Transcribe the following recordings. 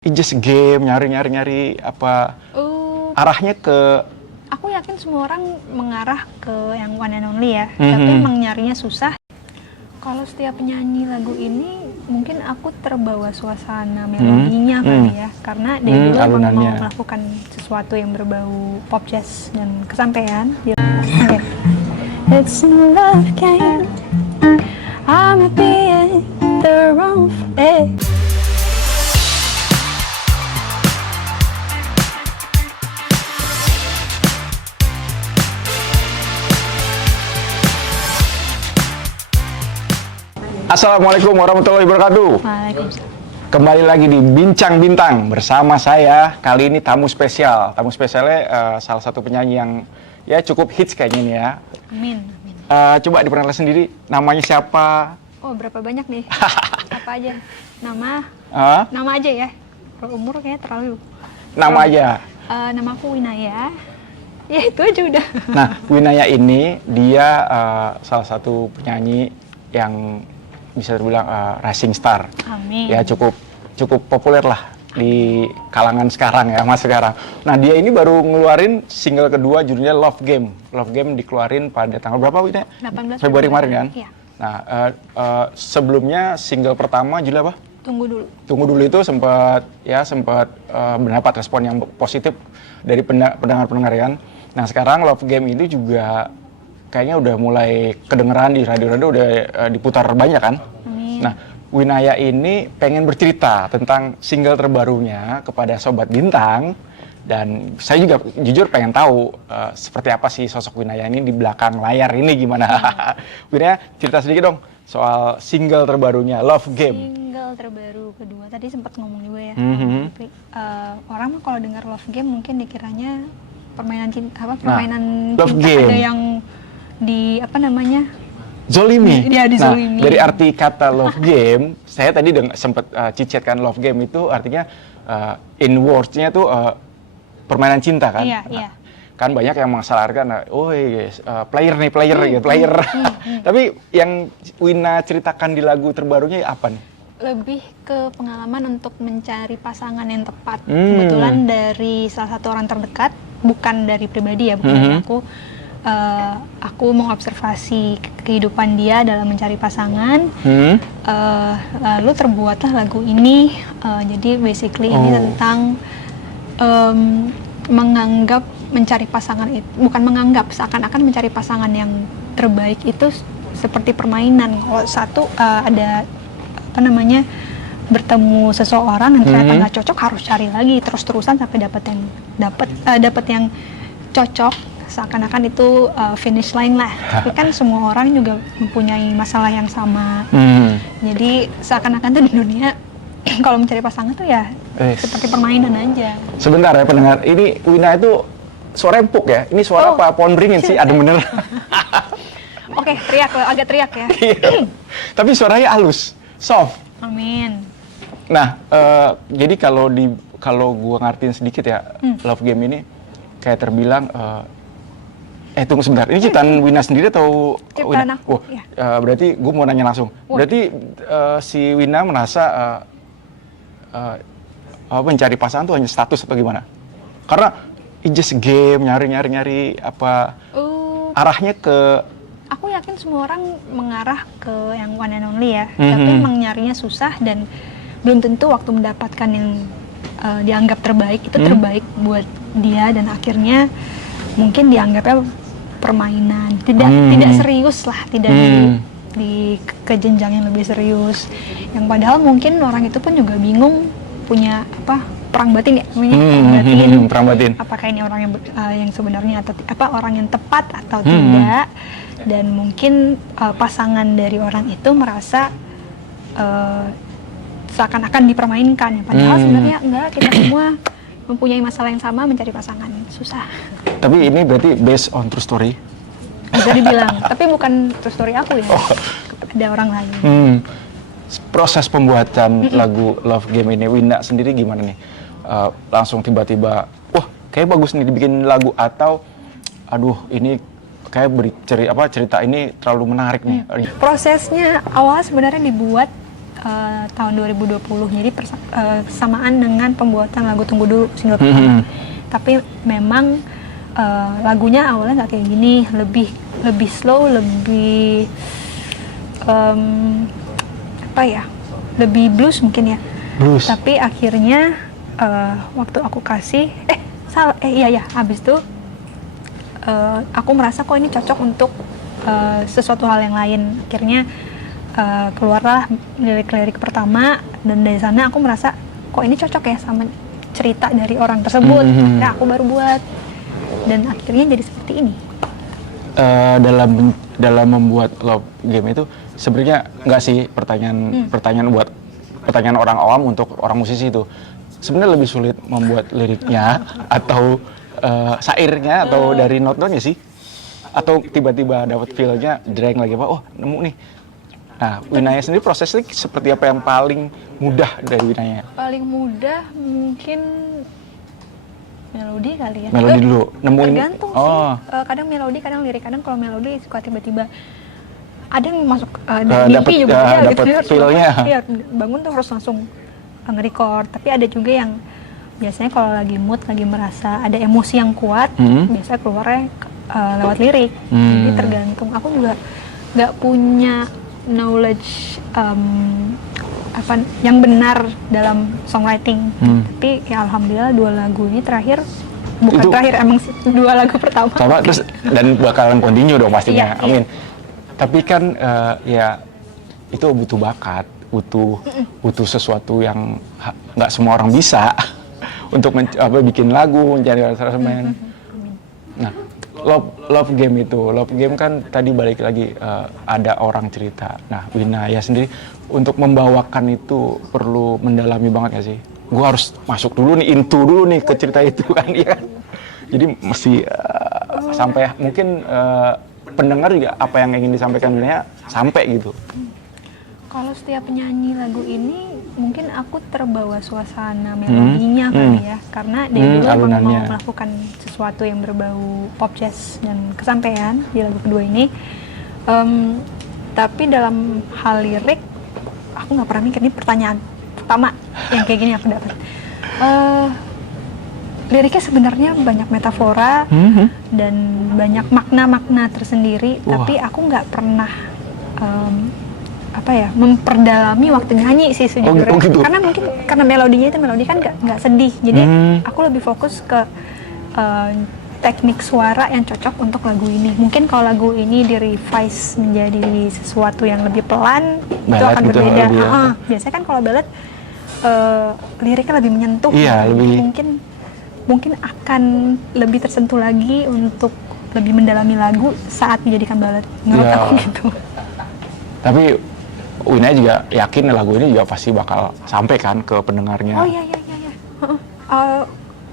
Just game, nyari apa arahnya ke... Aku yakin semua orang mengarah ke yang one and only ya, tapi emang nyarinya susah. Kalau setiap penyanyi lagu ini, mungkin aku terbawa suasana melodinya kali ya, karena dari dulu emang mau melakukan sesuatu yang berbau pop jazz dan kesampaian. Okay. It's a love game, I'm happy in the wrong day. Assalamualaikum warahmatullahi wabarakatuh. Waalaikumsalam. Kembali lagi di Bincang Bintang bersama saya. Kali ini tamu spesial. Tamu spesialnya salah satu penyanyi yang ya cukup hits kayaknya ini ya. Amin. Coba diperkenalkan sendiri. Namanya siapa? Oh, berapa banyak nih? Apa aja? Nama? Nama aja ya. Kalau umur kayaknya terlalu. Nama aja. Nama aku Winaya. Ya itu aja udah. Nah, Winaya ini dia salah satu penyanyi yang bisa terbilang rising star. Amin. Ya cukup populer lah di kalangan sekarang ya, mas sekarang. Nah, dia ini baru ngeluarin single kedua judulnya Love Game. Love Game dikeluarin pada tanggal berapa ini? 18 Februari kemarin kan? Iya. Nah, sebelumnya single pertama judulnya apa? Tunggu dulu. Tunggu dulu itu sempat mendapat respon yang positif dari pendengar-pendengar kan. Nah, sekarang Love Game itu juga kayaknya udah mulai kedengeran di radio-radio, udah diputar banyak kan. Amin. Nah, Winaya ini pengen bercerita tentang single terbarunya kepada Sobat Bintang. Dan saya juga jujur pengen tahu seperti apa sih sosok Winaya ini di belakang layar ini gimana. Winaya, cerita sedikit dong soal single terbarunya Love Game. Single terbaru kedua, tadi sempat ngomong juga ya. Tapi, orang mah kalau dengar Love Game mungkin dikiranya permainan cinta, permainan Love cinta Game. ada yang di apa namanya? Zolimi. Dia dizolimi. Nah, dari arti kata love game, saya tadi sempat cicet kan, love game itu artinya in words-nya tuh permainan cinta kan. Iya, iya. Kan banyak yang mengasalarkan, player gitu, player. Tapi yang Wina ceritakan di lagu terbarunya apa nih? Lebih ke pengalaman untuk mencari pasangan yang tepat. Kebetulan dari salah satu orang terdekat, bukan dari pribadi ya, bukan dari aku mengobservasi kehidupan dia dalam mencari pasangan, lalu terbuatlah lagu ini. Jadi basically ini tentang menganggap mencari pasangan itu, bukan menganggap, seakan-akan mencari pasangan yang terbaik itu seperti permainan. Kalau ada bertemu seseorang yang ternyata nggak cocok, harus cari lagi terus-terusan sampai dapat yang cocok. Seakan-akan itu finish line lah. Tapi kan semua orang juga mempunyai masalah yang sama. Jadi seakan-akan tuh di dunia kalau mencari pasangan tuh ya seperti permainan aja. Sebentar ya pendengar, ini Wina itu suara empuk ya? Ini suara apa? Pohon beringin sih, ada bener. Oke, agak teriak ya. Tapi suaranya halus, soft. Amin. Nah, jadi kalau gua ngertiin sedikit ya, Love Game ini kayak terbilang tunggu sebentar, ini ciptaan Wina sendiri atau ciptaan Wina? aku, ya. Berarti gue mau nanya langsung. Berarti si Wina merasa mencari pasangan tuh hanya status atau gimana? Karena just game, nyari apa arahnya ke... Aku yakin semua orang mengarah ke yang one and only ya, tapi emang nyarinya susah dan belum tentu waktu mendapatkan yang dianggap terbaik itu terbaik buat dia, dan akhirnya mungkin dianggapnya permainan, tidak serius lah, tidak di kejenjang yang lebih serius. Yang padahal mungkin orang itu pun juga bingung, punya perang batin ya, perang batin. Apakah ini orang yang sebenarnya atau orang yang tepat atau tidak? Dan mungkin pasangan dari orang itu merasa seakan-akan dipermainkan, padahal sebenarnya enggak, kita semua mempunyai masalah yang sama, mencari pasangan susah. Tapi ini berarti based on true story? Bisa dibilang, tapi bukan true story aku ya, ada orang lain. Proses pembuatan lagu Love Game ini, Wina sendiri gimana nih? Langsung tiba-tiba, wah kayak bagus nih dibikin lagu, atau aduh ini kayak cerita ini terlalu menarik nih? Prosesnya awal sebenarnya dibuat tahun 2020. Jadi samaan dengan pembuatan lagu Tunggu Dulu single pertama. Tapi memang lagunya awalnya nggak kayak gini, lebih slow, lebih apa ya, lebih blues mungkin ya. Blues. Tapi akhirnya waktu aku kasih habis itu aku merasa kok ini cocok untuk sesuatu hal yang lain. Akhirnya keluarlah lirik-lirik pertama, dan dari sana aku merasa kok ini cocok ya sama cerita dari orang tersebut. Nah, aku baru buat, dan akhirnya jadi seperti ini. Dalam membuat love game itu sebenarnya nggak sih pertanyaan orang awam untuk orang musisi itu sebenarnya lebih sulit membuat liriknya atau syairnya atau dari not-notnya sih, atau tiba-tiba dapat feel-nya dreng lagi oh nemu nih. Nah, Winaya sendiri prosesnya seperti apa yang paling mudah dari Winaya? Paling mudah mungkin melodi kali ya. Melodi dulu, nemuin. Tergantung sih. Kadang melodi, kadang lirik. Kadang kalau melodi suka tiba-tiba ada yang masuk mimpi juga ya, dapet gitu. feel-nya. Iya, bangun tuh harus langsung nge-record. Tapi ada juga yang biasanya kalau lagi mood, lagi merasa ada emosi yang kuat, biasanya keluarnya lewat lirik. Jadi tergantung. Aku juga nggak punya knowledge yang benar dalam songwriting, tapi ya alhamdulillah 2 lagu ini emang 2 lagu pertama. Sama terus dan bakalan continue dong pastinya, Iya, amin. Tapi kan ya itu butuh bakat, butuh sesuatu yang nggak semua orang bisa untuk bikin lagu, mencari aransemen. Nah, love game kan tadi balik lagi ada orang cerita. Nah, Winaya sendiri untuk membawakan itu perlu mendalami banget gak sih? Gue harus masuk dulu nih, into dulu nih ke cerita itu kan, iya kan? Jadi mesti sampai mungkin pendengar juga apa yang ingin disampaikan Winaya sampai gitu. Kalau setiap penyanyi lagu ini mungkin aku terbawa suasana melodinya kali ya, karena dari dulu emang mau melakukan sesuatu yang berbau pop jazz dan kesampaian di lagu kedua ini. Tapi dalam hal lirik aku nggak pernah mikir, ini pertanyaan pertama yang kayak gini aku dapat. Liriknya sebenarnya banyak metafora dan banyak makna-makna tersendiri, tapi aku nggak pernah memperdalami waktu nyanyi sih sejujurnya. Gitu. Karena melodi kan nggak sedih, jadi aku lebih fokus ke teknik suara yang cocok untuk lagu ini. Mungkin kalau lagu ini di-revise menjadi sesuatu yang lebih pelan, ballad itu akan gitu, berbeda. ya. Biasanya kan kalau ballad liriknya lebih menyentuh, mungkin akan lebih tersentuh lagi untuk lebih mendalami lagu saat dijadikan ballad, menurut aku gitu. Tapi Winaya juga yakin lagu ini juga pasti bakal sampai kan ke pendengarnya. Oh iya.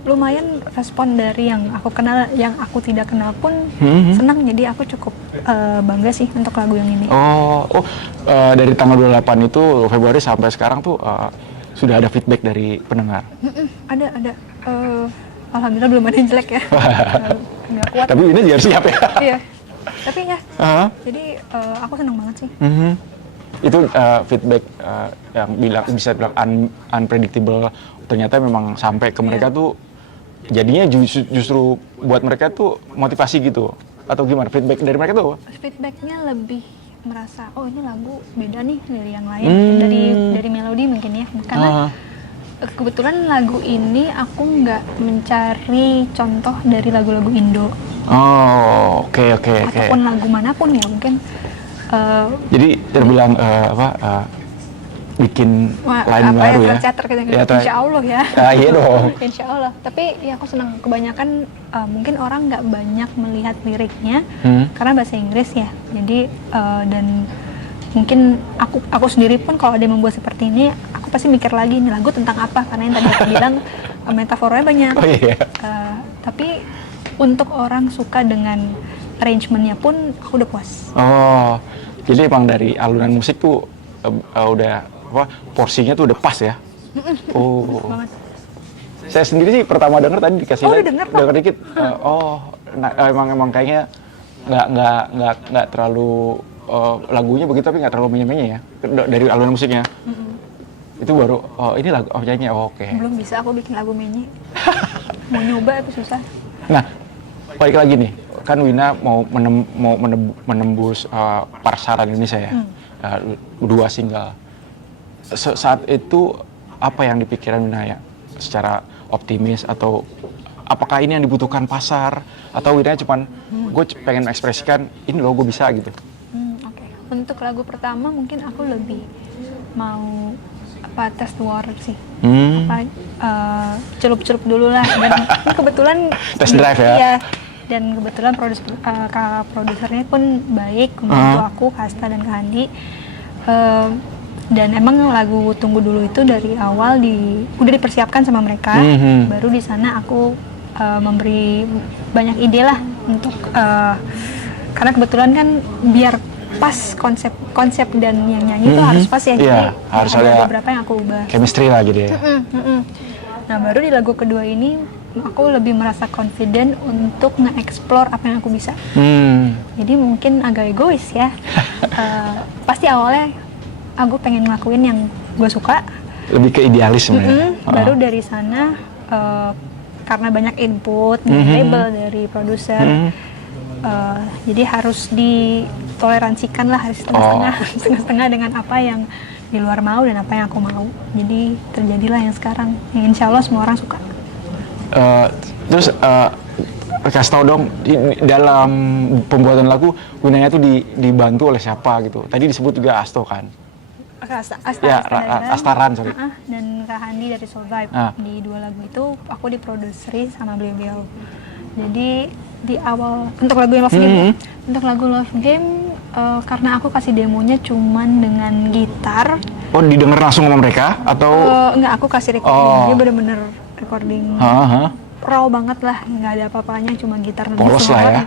Lumayan respon dari yang aku kenal, yang aku tidak kenal pun senang. Jadi aku cukup bangga sih untuk lagu yang ini. Dari tanggal 28 itu Februari sampai sekarang tuh sudah ada feedback dari pendengar? Ada. Alhamdulillah belum ada yang jelek ya. Nggak kuat. Tapi ini juga siap ya. Iya. Tapi ya. Jadi aku senang banget sih. Itu feedback yang bisa bilang unpredictable, ternyata memang sampai ke mereka tuh jadinya justru buat mereka tuh motivasi gitu, atau gimana feedback dari mereka tuh? Feedbacknya lebih merasa ini lagu beda nih dari yang lain, dari melodi mungkin ya, karena kebetulan lagu ini aku nggak mencari contoh dari lagu-lagu Indo. Oke. Ataupun lagu manapun ya mungkin. Jadi terbilang bikin lain baru ya? Insya Allah ya. Iya dong. Insya Allah. Tapi ya aku senang, kebanyakan mungkin orang nggak banyak melihat liriknya karena bahasa Inggris ya. Jadi dan mungkin aku sendiri pun kalau ada yang membuat seperti ini, aku pasti mikir lagi nih lagu tentang apa, karena yang tadi aku bilang metaforanya banyak. Tapi untuk orang suka dengan arrangementnya pun aku udah puas. Jadi emang dari alunan musik tuh udah porsinya tuh udah pas ya. Banget. Saya sendiri sih pertama denger tadi dikasih denger dikit. Emang kayaknya nggak terlalu lagunya begitu tapi nggak terlalu menye-menye ya dari alunan musiknya. Itu baru ini lagu nyanyi oke. Belum bisa aku bikin lagu menye. Mau nyoba tapi susah. Nah, balik lagi nih, kan Wina mau menembus pasaran Indonesia ya, 2 single. Saat itu apa yang dipikiran Wina ya, secara optimis atau apakah ini yang dibutuhkan pasar atau Wina cuman gue pengen mengekspresikan ini loh gue bisa gitu. Oke. Untuk lagu pertama mungkin aku lebih mau test the water sih. Celup-celup dulu lah dan kebetulan test drive ya. Iya. Dan kebetulan produsernya pun baik membantu aku, Kasta dan Kak Handi. Dan emang lagu Tunggu Dulu itu dari awal udah dipersiapkan sama mereka. Baru di sana aku memberi banyak ide lah untuk karena kebetulan kan biar pas konsep dan yang nyanyi itu harus pas ya. Jadi harus ada beberapa yang aku ubah. Chemistry lah gitu ya. Nah baru di lagu kedua ini aku lebih merasa confident untuk nge-explore apa yang aku bisa. Jadi mungkin agak egois ya. Pasti awalnya aku pengen ngelakuin yang gue suka. Lebih ke idealis sebenarnya. Baru dari sana karena banyak input dari label, dari produser, jadi harus ditoleransikan lah, harus setengah-setengah dengan apa yang di luar mau dan apa yang aku mau. Jadi terjadilah yang sekarang, yang insya Allah semua orang suka. Terus kasih tau dong dalam pembuatan lagu Winaya itu dibantu oleh siapa gitu? Tadi disebut juga Asto kan? Astaran, sorry. Dan Kak Handi dari Survive. Di 2 lagu itu aku diproduseri sama beliau. Jadi di awal untuk lagu Love Game, untuk lagu Love Game karena aku kasih demonya cuman dengan gitar. Oh, didengar langsung sama mereka atau? Enggak, aku kasih recording. Dia bener-bener recording raw banget lah, nggak ada apa-apanya, cuma gitar dan polos lah ya.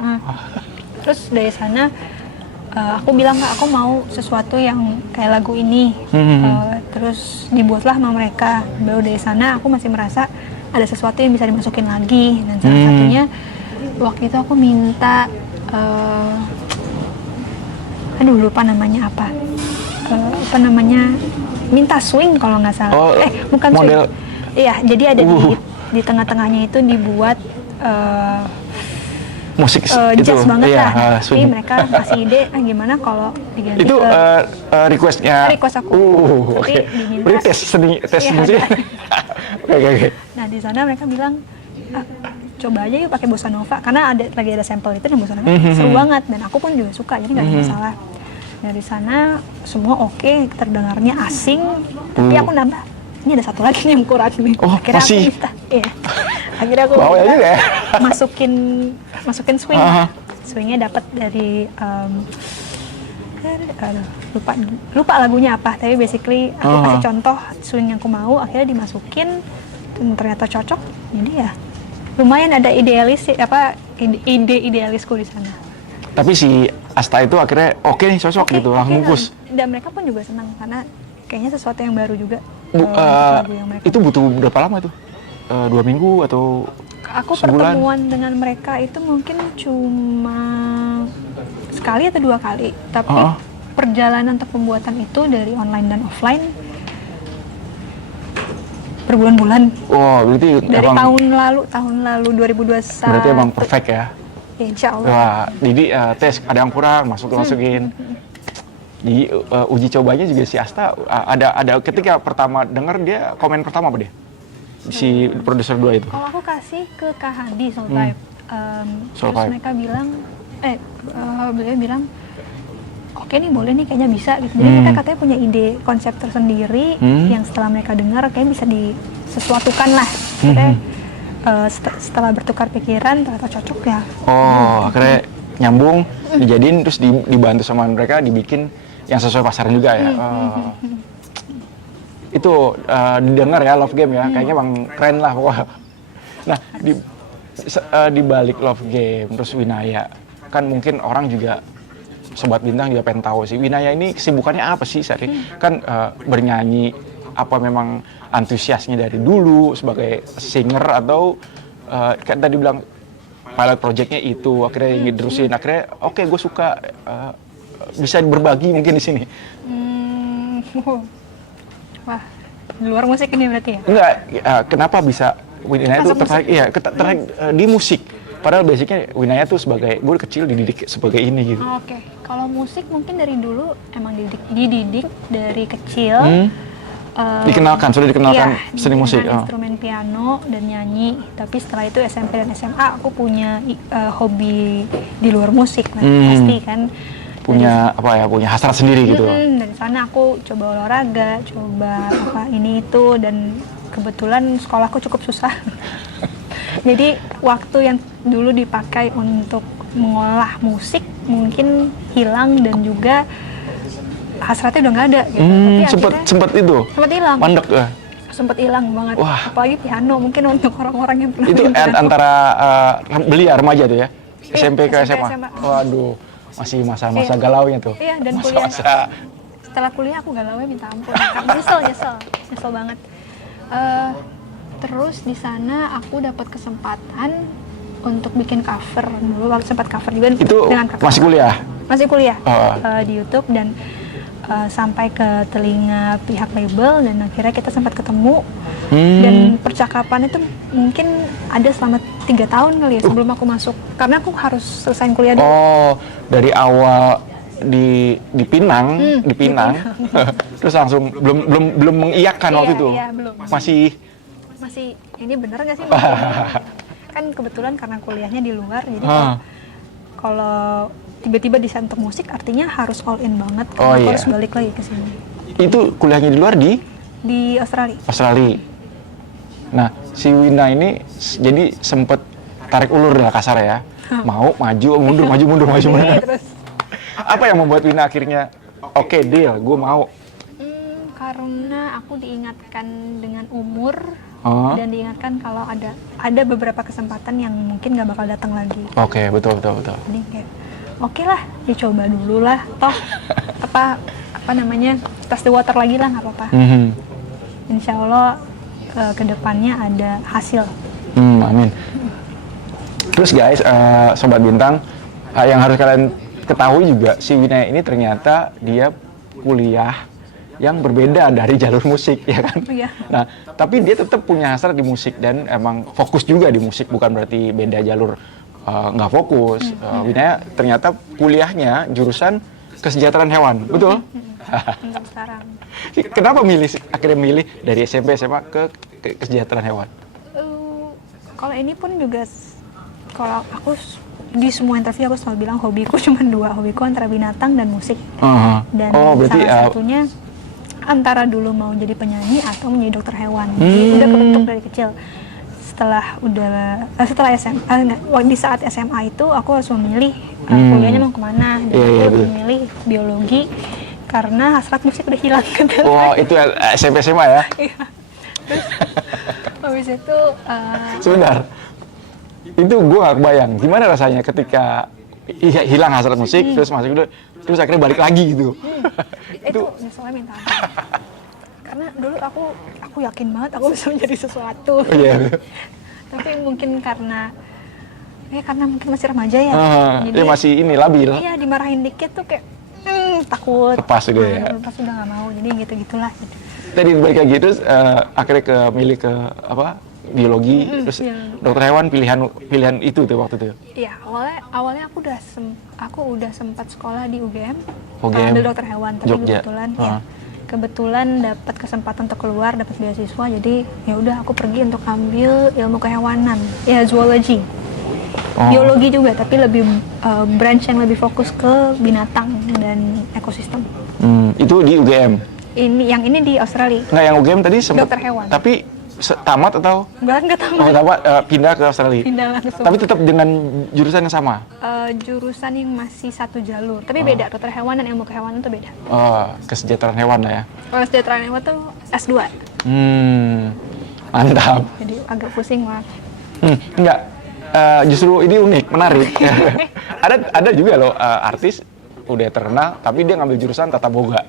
Terus dari sana aku bilang aku mau sesuatu yang kayak lagu ini, terus dibuatlah sama mereka. Baru dari sana aku masih merasa ada sesuatu yang bisa dimasukin lagi, dan salah satunya waktu itu aku minta lupa namanya apa minta swing kalau nggak salah. Bukan model swing. Iya, jadi ada di tengah-tengahnya itu dibuat musik jazz banget lah. Tapi mereka kasih ide, gimana kalau diganti itu request aku. Tapi diminta tes musik. Oke. Nah di sana mereka bilang coba aja yuk pakai bossa nova, karena lagi ada sampel itu dan bossa nova seru banget dan aku pun juga suka, jadi nggak ada masalah. Dari sana semua oke, terdengarnya asing, tapi aku nambah. Ini ada satu lagi nih yang kurang nih. Akhirnya masih? Aku minta, akhirnya aku minta masukin swing. Swingnya dapat dari lupa lagunya apa, tapi basically aku kasih contoh swing yang aku mau, akhirnya dimasukin dan ternyata cocok. Jadi ya lumayan ada ide idealisku di sana. Tapi si Asta itu akhirnya oke nih, cocok gitu, langsung bungkus. Dan mereka pun juga senang karena kayaknya sesuatu yang baru juga. Itu butuh berapa lama itu? 2 minggu atau aku sebulan? Pertemuan dengan mereka itu mungkin cuma sekali atau 2 kali. Tapi perjalanan untuk pembuatan itu dari online dan offline berbulan-bulan. Berarti dari tahun lalu 2021. Berarti emang perfect ya? Insya Allah. Wah, jadi tes ada yang kurang masukin. Di uji cobanya juga si Asta ada ketika pertama denger dia komen pertama apa dia? Si produser 2 itu. Kalau aku kasih ke Kak Handi Survive. Terus mereka bilang beliau bilang oke nih boleh nih kayaknya bisa gitu. Jadi mereka katanya punya ide konsep tersendiri yang setelah mereka dengar kayaknya bisa disesuatukan lah. Setelah bertukar pikiran ternyata cocok ya. Akhirnya nyambung, dijadiin terus dibantu sama mereka dibikin yang sesuai pasaran juga ya. Itu didengar ya Love Game ya, kayaknya emang keren lah pokoknya. Nah di balik Love Game terus Winaya, kan mungkin orang juga Sobat Bintang juga pengen tahu sih Winaya ini kesibukannya apa sih Sari? Kan bernyanyi, apa memang antusiasnya dari dulu sebagai singer atau kan tadi bilang pilot projectnya itu akhirnya yang diterusin, akhirnya oke gue suka bisa berbagi mungkin di sini? Wah, di luar musik ini berarti ya? Enggak, kenapa bisa Winaya itu Masuk tertarik, iya, tertarik di musik? Padahal basicnya Winaya tuh sebagai, gue kecil dididik sebagai ini gitu. Oke, kalau musik mungkin dari dulu emang dididik dari kecil. Dikenalkan, sudah dikenalkan Iya, seni musik. dengan instrumen piano dan nyanyi. Tapi setelah itu SMP dan SMA aku punya hobi di luar musik lah, pasti kan. Punya punya hasrat sendiri gitu. Dari sana aku coba olahraga, coba apa ini itu, dan kebetulan sekolahku cukup susah. Jadi waktu yang dulu dipakai untuk mengolah musik mungkin hilang dan juga hasratnya udah nggak ada gitu. Tapi Sempet itu. sempat hilang. Mandek ya. Sempat hilang banget. Wah. Apalagi piano mungkin untuk orang-orang yang pernah Itu main piano. antara belia remaja tuh ya. Iya, SMP ke SMP, SMA. SMA. Waduh, masih masa-masa Iya. galaunya tuh. Iya, dan kuliah. Masa-masa Setelah kuliah aku galaunya minta ampun. Nyesel banget. Terus di sana aku dapat kesempatan untuk bikin cover. Dulu waktu sempat cover juga itu dengan kakak. masih kuliah. Masih kuliah Oh. di YouTube, dan sampai ke telinga pihak label, dan akhirnya kita sempat ketemu. Dan percakapan itu mungkin ada selama 3 tahun kali ya sebelum aku masuk, karena aku harus selesai kuliah dulu. Oh, dari awal di Pinang, di Pinang. Terus langsung belum mengiyakan waktu itu. Iya, belum. Masih ini bener nggak sih? Kan kebetulan karena kuliahnya di luar, jadi kalau tiba-tiba disentuh musik artinya harus all in banget, karena aku harus balik lagi ke sini. Itu kuliahnya di luar di Australia. Australia. Nah, si Wina ini jadi sempet tarik ulur lah kasar ya. Mau maju mundur. Terus Apa yang membuat Wina akhirnya oke deal, gue mau. karena aku diingatkan dengan umur, dan diingatkan kalau ada beberapa kesempatan yang mungkin nggak bakal datang lagi. Oke, betul. Jadi kayak oke lah, dicoba dulu lah, toh apa namanya, test the water lagi lah, nggak apa-apa. Insya Allah kedepannya ada hasil. Amin. Terus guys, Sobat Bintang, yang harus kalian ketahui juga, si Winaya ini ternyata dia kuliah yang berbeda dari jalur musik, ya kan? Iya. Nah, tapi dia tetap punya hasrat di musik dan emang fokus juga di musik, bukan berarti beda jalur, nggak fokus. Winaya ternyata kuliahnya jurusan kesejahteraan hewan, betul? Untuk sekarang. Kenapa akhirnya milih dari SMP SMA ke kesejahteraan hewan? Kalau ini pun juga, kalau aku di semua interview aku selalu bilang hobiku cuma 2, hobiku antara binatang dan musik. Dan berarti salah satunya antara dulu mau jadi penyanyi atau menjadi dokter hewan. Jadi udah kebentuk dari kecil. Setelah SMA, di saat SMA itu aku harus memilih kuliahnya mau kemana. Dan aku memilih biologi karena hasrat musik udah hilang kan. Oh, itu SMP SMA ya? Iya. Terus habis itu Sebentar, itu gue gak kebayang gimana rasanya ketika hilang hasrat musik, terus masuk dulu, terus akhirnya balik lagi gitu. itu nyeselnya minta ampun. Karena dulu aku yakin banget aku bisa menjadi sesuatu. Tapi mungkin karena mungkin masih remaja ya, jadi masih ini labil. Iya, dimarahin dikit tuh kayak takut. Lepas udah ya. Lepas udah nggak mau, jadi gitu-gitulah. Gitu. Tadi balik lagi terus akhirnya milih ke biologi, terus dokter hewan pilihan itu tuh waktu itu. Iya, awalnya aku udah sempat sekolah di UGM, ambil dokter hewan, tapi Jogja. kebetulan dapat kesempatan untuk keluar, dapat beasiswa, jadi ya udah aku pergi untuk ambil ilmu kehewanan, ya zoology. Biologi juga, tapi lebih branch yang lebih fokus ke binatang dan ekosistem. Itu di UGM. Yang ini di Australia. Nggak, yang UGM tadi sempat Dokter hewan. Tapi tamat atau? Enggak tamat. Tamat, pindah ke Australia. Pindah langsung. Tapi tetap dengan jurusan yang sama. Jurusan yang masih satu jalur, tapi beda. Dokter hewan dan ilmu kehewanan itu beda. Kesejahteraan hewan lah ya. Kalau kesejahteraan hewan tuh S2. Mantap. Jadi agak pusing lah. Enggak. Justru ini unik, menarik. ada juga loh artis udah terkenal, tapi dia ngambil jurusan tata boga.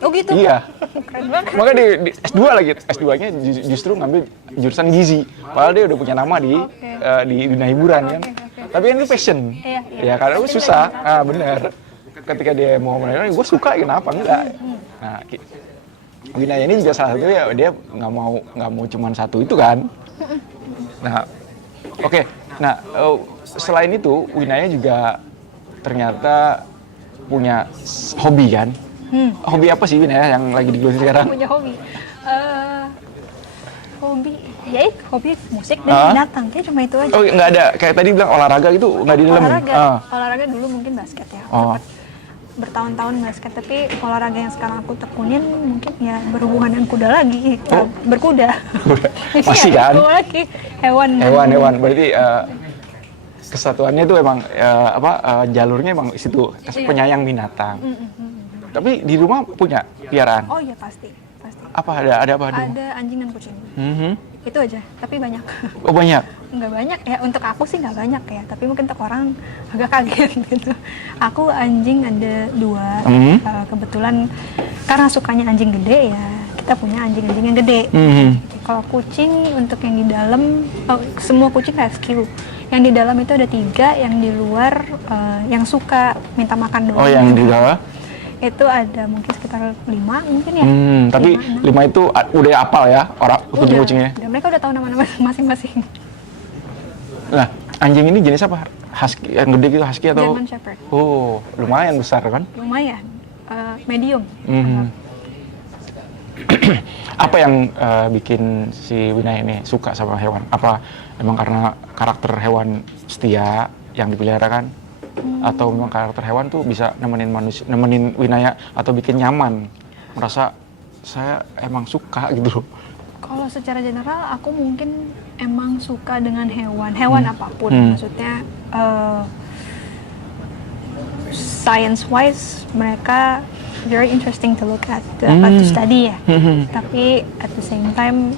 Oh gitu? Iya. Keren banget. Makanya di S2 lagi, S2-nya justru ngambil jurusan gizi. Padahal dia udah punya nama di dunia hiburan kan. Tapi kan itu passion. Iya. Ya karena itu susah. Bener. ketika dia mau melihara, gue suka kenapa enggak. Nah, Winaya ini juga salah satu ya, dia nggak mau cuman satu itu kan. Nah, oke. Nah, selain itu Winaya juga ternyata punya hobi kan. Hobi apa sih Winaya yang lagi digeluti sekarang? Punya hobi. Hobi, ya hobi musik dan binatang, kayak cuma itu aja. Oh, nggak ada. Kayak tadi bilang olahraga gitu, nggak di dalam. Olahraga dulu mungkin basket ya. Oh. Bertahun-tahun basket, tapi olahraga yang sekarang aku tekunin mungkin ya berhubungan dengan kuda lagi. Berkuda. Masih kan? Lagi hewan. Berarti kesatuannya itu emang jalurnya emang situ penyayang binatang. Tapi di rumah punya piaraan? Oh iya pasti. Apa ada apa? Ada anjing dan kucing. Itu aja, tapi banyak. Oh banyak? Nggak banyak ya, untuk aku sih nggak banyak ya, tapi mungkin untuk orang agak kaget gitu. Aku anjing ada 2, kebetulan karena sukanya anjing gede ya, kita punya anjing-anjing yang gede. Kalau kucing untuk yang di dalam, semua kucing rescue. Yang di dalam itu ada 3, yang di luar yang suka minta makan doang. Oh yang di dalam? Itu ada mungkin sekitar 5 mungkin ya. Tapi 5 itu udah apal ya orang kucing-kucingnya? Udah, mereka udah tahu nama-nama masing-masing. Nah, anjing ini jenis apa? Husky, yang gede gitu, husky atau? German Shepherd. Oh, lumayan besar kan? Lumayan, medium. Apa yang bikin si Winaya ini suka sama hewan? Apa emang karena karakter hewan setia yang dipelihara kan? Atau memang karakter hewan tuh bisa nemenin Winaya atau bikin nyaman, merasa saya emang suka gitu. Kalau secara general aku mungkin emang suka dengan hewan apapun. Maksudnya science wise mereka very interesting to look at, to study ya. Tapi at the same time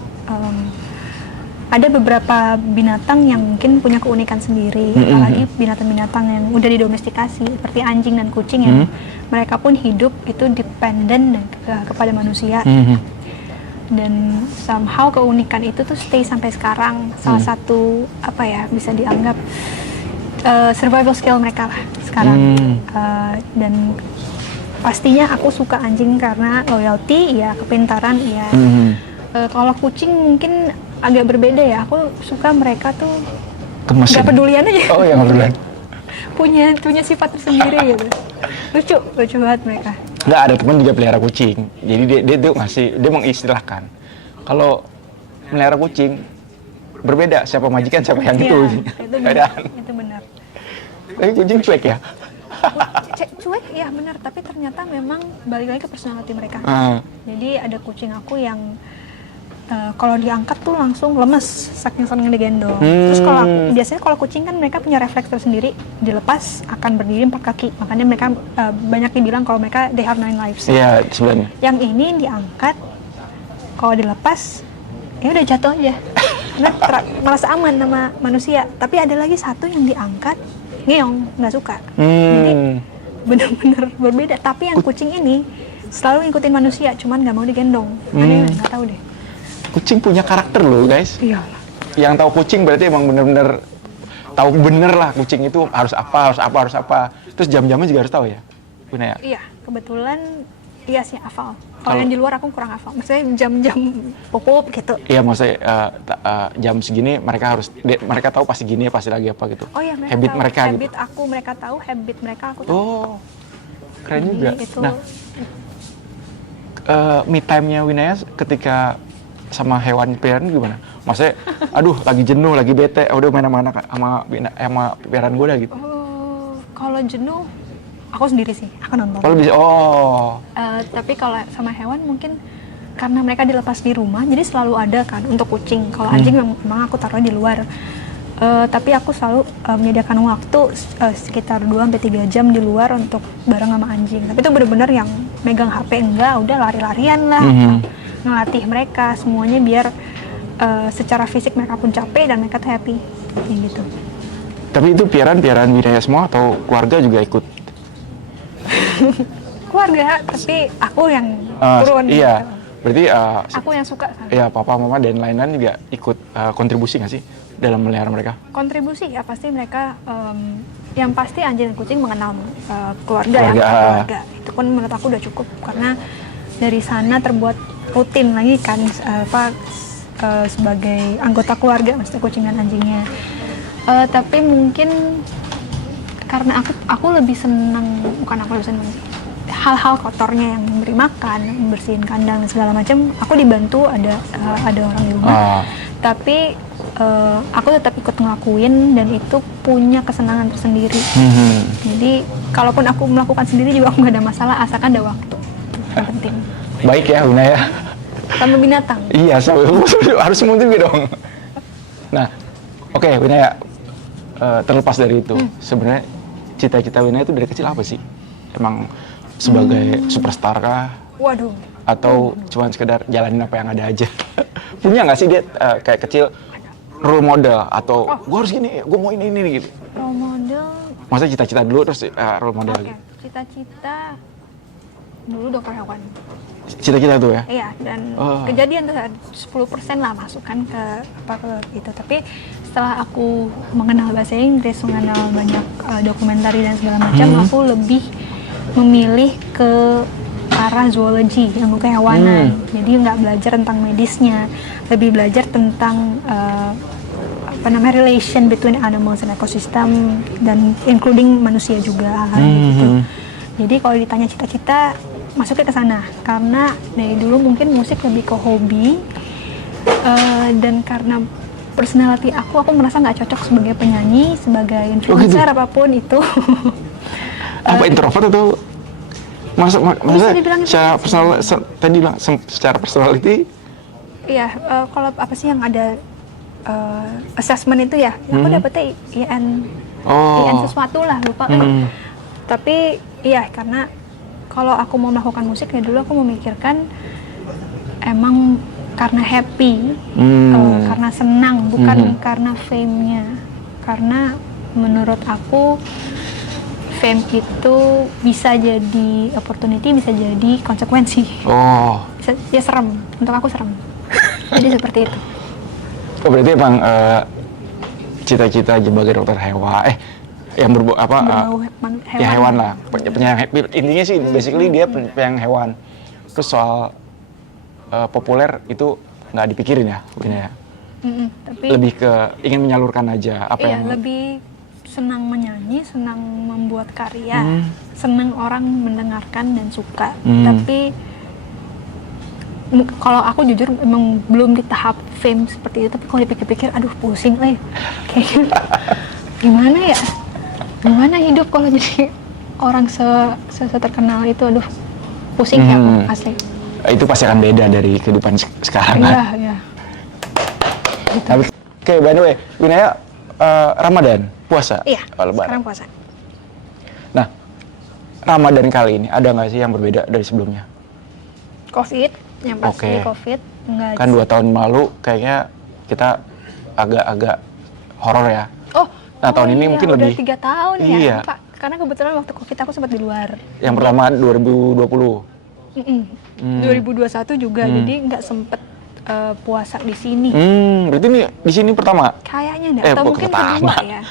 ada beberapa binatang yang mungkin punya keunikan sendiri, apalagi binatang-binatang yang udah didomestikasi seperti anjing dan kucing yang mereka pun hidup itu dependen kepada manusia. Dan somehow keunikan itu tuh stay sampai sekarang. Salah satu apa ya bisa dianggap survival skill mereka lah sekarang. Dan pastinya aku suka anjing karena loyalty ya, kepintaran ya. Kalau kucing mungkin agak berbeda ya, aku suka mereka tuh nggak pedulian aja. Oh ya, nggak pedulian. punya sifat tersendiri gitu. Lucu banget mereka. Nggak, ada teman juga pelihara kucing, jadi dia mengistilahkan kalau melihara kucing berbeda siapa majikan siapa yang itu benar. Tapi kucing cuek ya. Cuek ya benar, tapi ternyata memang balik lagi ke personality mereka. Jadi ada kucing aku yang kalau diangkat tuh langsung lemes saking seneng digendong. Terus biasanya kalau kucing kan mereka punya refleks tersendiri, dilepas akan berdiri 4 kaki. Makanya mereka banyak dibilang kalau mereka they have 9 lives. Iya, sebenarnya. Yang ini diangkat, kalau dilepas ya udah jatuh aja. Karena merasa aman sama manusia. Tapi ada lagi satu yang diangkat ngeong, nggak suka. Jadi benar-benar berbeda. Tapi yang kucing ini selalu ngikutin manusia, cuman nggak mau digendong. Aneh, nggak tahu deh. Kucing punya karakter loh guys. Iya. Yang tahu kucing berarti emang bener-bener tahu bener lah kucing itu harus apa. Terus jam-jamnya juga harus tahu ya, Winaya? Iya, kebetulan iya sih hafal. Kalau yang di luar aku kurang hafal. Maksudnya jam-jam pop gitu. Iya, maksudnya jam segini mereka tahu pasti gini pasti lagi apa gitu. Oh iya, mereka habit tahu. mereka habit gitu. mereka tahu, habit mereka aku tahu. Oh, keren juga. Itu... Nah, me time-nya Winaya ketika sama hewan peliharaan gimana? Maksudnya, aduh lagi jenuh, lagi bete, udah main sama peliharaan gue dah gitu. Kalau jenuh, aku sendiri sih, aku nonton. Kalau bisa, tapi kalau sama hewan mungkin karena mereka dilepas di rumah, jadi selalu ada kan untuk kucing. Kalau anjing memang aku taruh di luar. Tapi aku selalu menyediakan waktu sekitar 2-3 jam di luar untuk bareng sama anjing. Tapi itu benar-benar yang megang HP enggak, udah lari-larian lah. Ngelatih mereka semuanya biar secara fisik mereka pun capek dan mereka tuh happy gitu. Tapi itu piaraan Winaya semua atau keluarga juga ikut? Keluarga, tapi aku yang turun. Iya, gitu. berarti aku yang suka. Iya, papa, mama dan lain-lain juga ikut kontribusi nggak sih dalam melihara mereka? Kontribusi ya pasti mereka yang pasti anjing dan kucing mengenal keluarga. Keluarga. Itu pun menurut aku udah cukup karena dari sana terbuat rutin lagi kan sebagai anggota keluarga, maksudnya kucing dan anjingnya. Tapi mungkin karena aku lebih senang, bukan aku lebih senang sih, hal-hal kotornya yang memberi makan, membersihin kandang dan segala macam, aku dibantu ada orang di rumah. Tapi aku tetap ikut ngelakuin dan itu punya kesenangan tersendiri. Jadi kalaupun aku melakukan sendiri juga aku nggak ada masalah asalkan ada waktu. Yang penting. Baik ya Wina ya. Sama binatang. Iya, harus mungkin dong. Nah, oke Wina ya. Terlepas dari itu, sebenarnya cita-cita Wina itu dari kecil apa sih? Emang sebagai superstar kah? Waduh. Atau cuma sekedar jalanin apa yang ada aja? Punya nggak sih dia kayak kecil role model atau gue harus gini, gue mau ini gitu? Role model. Masa cita-cita dulu terus role model gitu? Cita-cita dulu dokter hewan. Cita-cita tuh ya? Iya, dan kejadian tuh 10% lah masuk kan ke itu. Tapi setelah aku mengenal bahasa Inggris, mengenal banyak dokumentari dan segala macam, aku lebih memilih ke arah zoologi, ilmu kehewanan. Jadi nggak belajar tentang medisnya, lebih belajar tentang relation between animals and ecosystem dan including manusia juga gitu. Jadi kalau ditanya cita-cita, masuknya ke sana karena dari dulu mungkin musik lebih ke hobi dan karena personality aku merasa nggak cocok sebagai penyanyi, sebagai influencer apapun itu. Apa introvert atau masa secara personal tadi bilang secara personality? Iya, kalau apa sih yang ada assessment itu ya, aku dapetnya IN sesuatu lah, lupa kan. Tapi iya, karena kalau aku mau melakukan musik ya dulu aku memikirkan emang karena happy, karena senang, bukan karena fame-nya. Karena menurut aku fame itu bisa jadi opportunity, bisa jadi konsekuensi. Ya serem, untuk aku serem. Jadi seperti itu. Berarti emang cita-cita sebagai dokter hewan, yang berbau ya hewan lah, penyayang intinya sih basically dia penyayang hewan. Terus soal populer itu nggak dipikirin ya, Wina ya. Tapi lebih ke ingin menyalurkan aja apa yang lebih senang menyanyi, senang membuat karya, senang orang mendengarkan dan suka. Tapi kalau aku jujur emang belum di tahap fame seperti itu. Tapi kalau dipikir-pikir, aduh pusing lah, kayak gimana hidup kalau jadi orang terkenal itu, aduh pusing ya aku asli. Itu pasti akan beda dari kehidupan sekarang kan? Iya. Gitu. Oke, by the way, Wina Ramadan, puasa? Iya, Lebaran. Sekarang puasa. Nah, Ramadan kali ini ada nggak sih yang berbeda dari sebelumnya? Covid, yang pasti Covid. Enggak kan 2 tahun lalu kayaknya kita agak-agak horor ya. Nah, tahun ini mungkin udah lebih 3 tahun ya. Iya. Pak, karena kebetulan waktu Covid aku sempat di luar. Yang pertama 2020. 2021 juga, jadi nggak sempet puasa di sini. Berarti ini di sini pertama? Kayaknya atau mungkin kedua ya.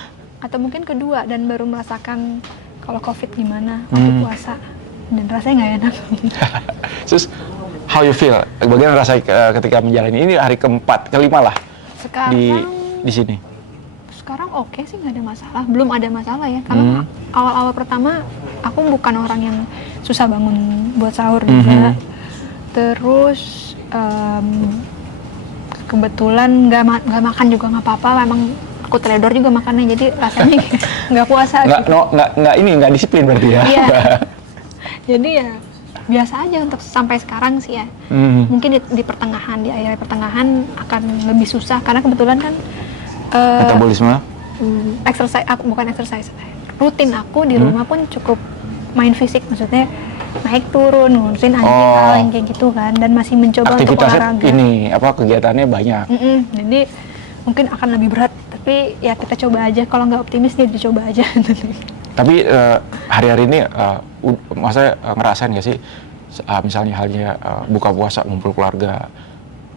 Atau mungkin kedua dan baru merasakan kalau Covid gimana waktu puasa. Dan rasanya nggak enak. Terus, how you feel? Bagaimana rasa ketika menjalani ini hari keempat, kelima lah sekarang, di sini? Sekarang oke sih, nggak ada masalah. Belum ada masalah ya, karena awal-awal pertama aku bukan orang yang susah bangun buat sahur juga. Terus kebetulan nggak makan juga nggak apa-apa. Memang aku teledor juga makannya, jadi rasanya nggak puasa. Nggak disiplin berarti ya? Iya. Jadi ya biasa aja untuk sampai sekarang sih ya. Mungkin di pertengahan, di akhir pertengahan akan lebih susah karena kebetulan kan metabolisme rutin aku di rumah pun cukup main fisik, maksudnya naik turun, ngurusin anjing, hal yang kayak gitu kan, dan masih mencoba untuk olahraga. Kegiatannya banyak. Jadi mungkin akan lebih berat, tapi ya kita coba aja. Kalau nggak optimis ya dicoba aja. Tapi hari-hari ini masa ngerasain nggak sih misalnya halnya buka puasa ngumpul keluarga,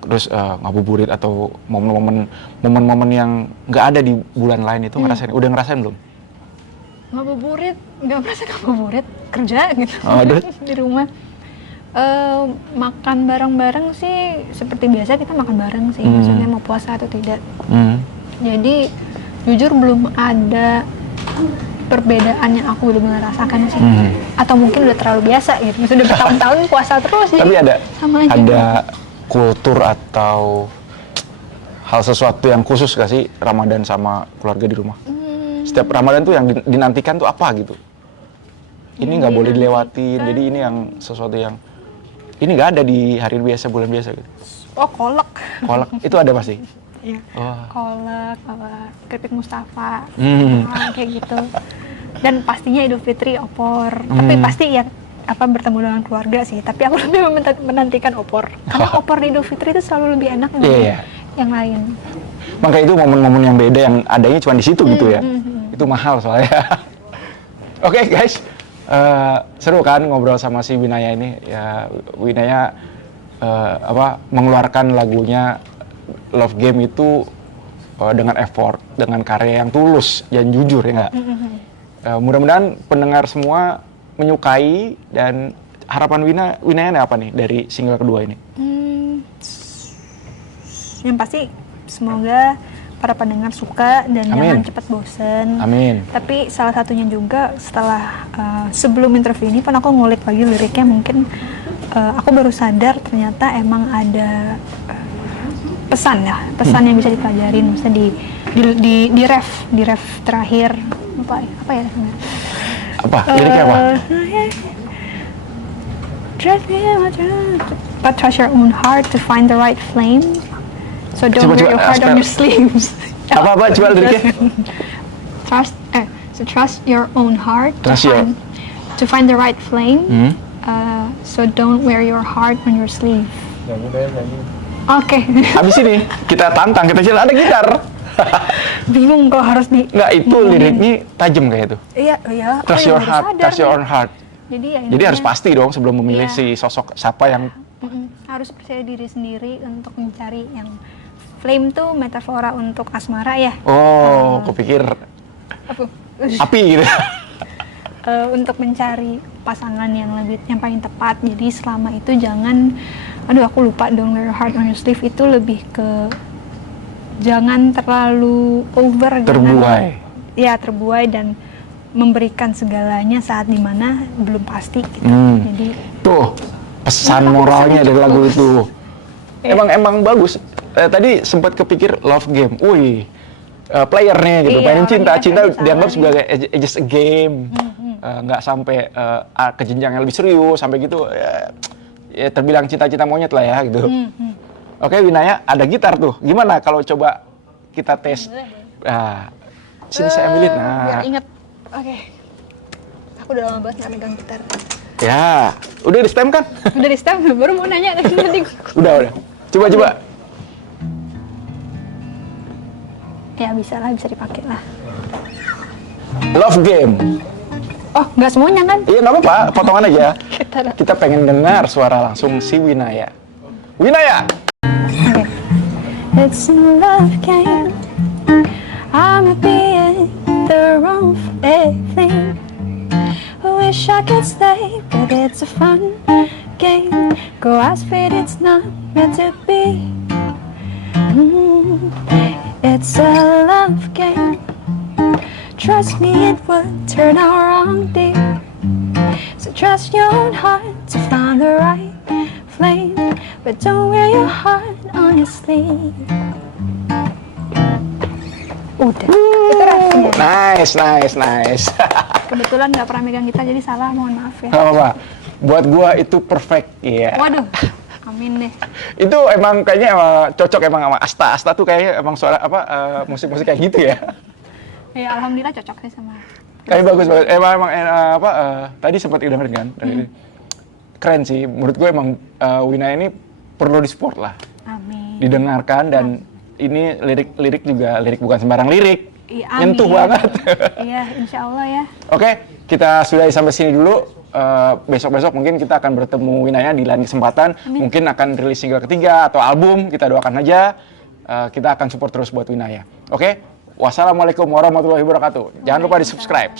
terus ngabuburit atau momen-momen yang nggak ada di bulan lain itu udah ngerasain belum? Ngabuburit, nggak merasa ngabuburit, kerja gitu. Aduh. Di rumah. Makan bareng-bareng sih seperti biasa kita makan bareng sih, maksudnya mau puasa atau tidak. Jadi jujur belum ada perbedaan yang aku benar-benar rasakan sih. Atau mungkin udah terlalu biasa gitu, sudah bertahun-tahun puasa terus. Tapi jadi sama aja. ada kultur atau hal sesuatu yang khusus gak sih Ramadan sama keluarga di rumah? Setiap Ramadan tuh yang dinantikan tuh apa gitu? Ini nggak boleh dilewatin, jadi ini yang sesuatu yang ini nggak ada di hari biasa, bulan biasa gitu. Oh, kolak. Kolak itu ada pasti. Iya. Wah. Kolak, keripik Mustafa, kayak gitu. Dan pastinya Idul Fitri opor. Tapi pasti ya bertemu dengan keluarga sih. Tapi aku lebih menantikan opor. Karena opor di Idul Fitri itu selalu lebih enak dari yang lain. Makanya itu momen-momen yang beda yang adanya cuma di situ gitu ya. Itu mahal soalnya. Oke, guys. Seru kan ngobrol sama si Winaya ini ya. Winaya mengeluarkan lagunya Love Game itu dengan effort, dengan karya yang tulus dan jujur ya nggak. Mudah-mudahan pendengar semua menyukai, dan harapan Winaya apa nih dari single kedua ini? Yang pasti semoga para pendengar suka dan jangan cepat bosen. Amin. Tapi salah satunya juga setelah sebelum interview ini pun aku ngulik lagi liriknya, mungkin aku baru sadar ternyata emang ada pesan yang bisa dipelajarin, misalnya di ref terakhir apa ya? Apa? Liriknya apa? But trust your own heart to find the right flame. So don't wear your heart on your sleeves. Apa coba liriknya? Trust your own heart to find the right flame. So don't wear your heart on your sleeve. Oke. Habis ini kita tantang, kita jalan, ada gitar. Bingung kok harus di. Nggak, itu liriknya tajam kayak itu. Iya. Trust your heart, trust your own heart. Jadi harus pasti dong sebelum memilih si sosok siapa yang harus percaya diri sendiri untuk mencari yang flame tuh metafora untuk asmara ya. Oh, kupikir api gitu. Untuk mencari pasangan yang paling tepat. Jadi selama itu jangan, aku lupa, don't wear your heart on your sleeve itu lebih ke jangan terlalu over, terbuai. Terbuai dan memberikan segalanya saat dimana belum pasti gitu. Jadi tuh pesan moralnya dari lagu itu. Emang bagus. Tadi sempat kepikir Love Game. Playernya gitu, mainin cinta dianggap sebagai just a game. Nggak sampai ke jenjang yang lebih serius sampai gitu. Ya terbilang cinta-cinta monyet lah ya gitu. Oke, Winaya ada gitar tuh. Gimana kalau coba kita tes? Sini saya ambilin. Biar inget. Oke. Aku udah lama banget nggak megang gitar. Ya, udah di stem kan? Udah di stem, baru mau nanya tadi. Udah. Coba. Ya bisa dipakai lah. Love Game. Oh, nggak semuanya kan? Iya, nggak apa-apa, potongan aja. Kita pengen dengar suara langsung si Winaya. Winaya! Okay. It's a love game. I'm being the wrong thing. Wish I could stay, but it's a fun game. Go ask it, it's not meant to be. It's a love game. Trust me, it would turn out wrong, dear. So trust your own heart to find the right flame, but don't wear your heart on your sleeve. Udah, itu refnya. Nice. Kebetulan nggak pernah megang gitar, jadi salah, mohon maaf ya. Gak apa-apa. Buat gua itu perfect, iya. Waduh, amin deh. Itu emang kayaknya cocok emang sama Asta. Asta tuh kayaknya emang suara musik-musik kayak gitu ya. Ya, alhamdulillah cocok sih sama. Kayak bagus banget. Emang tadi sempat dengerin kan. Keren sih. Menurut gue emang Winaya ini perlu di-support lah. Amin. Didengarkan dan ini lirik juga bukan sembarang lirik. Iya, nyentuh banget. Iya, insya Allah ya. Oke, kita sudahi sampai sini dulu. Besok-besok mungkin kita akan bertemu Winaya di lain kesempatan. Amin. Mungkin akan rilis single ketiga atau album. Kita doakan aja. Kita akan support terus buat Winaya. Oke, Wassalamualaikum warahmatullahi wabarakatuh. Jangan lupa di subscribe.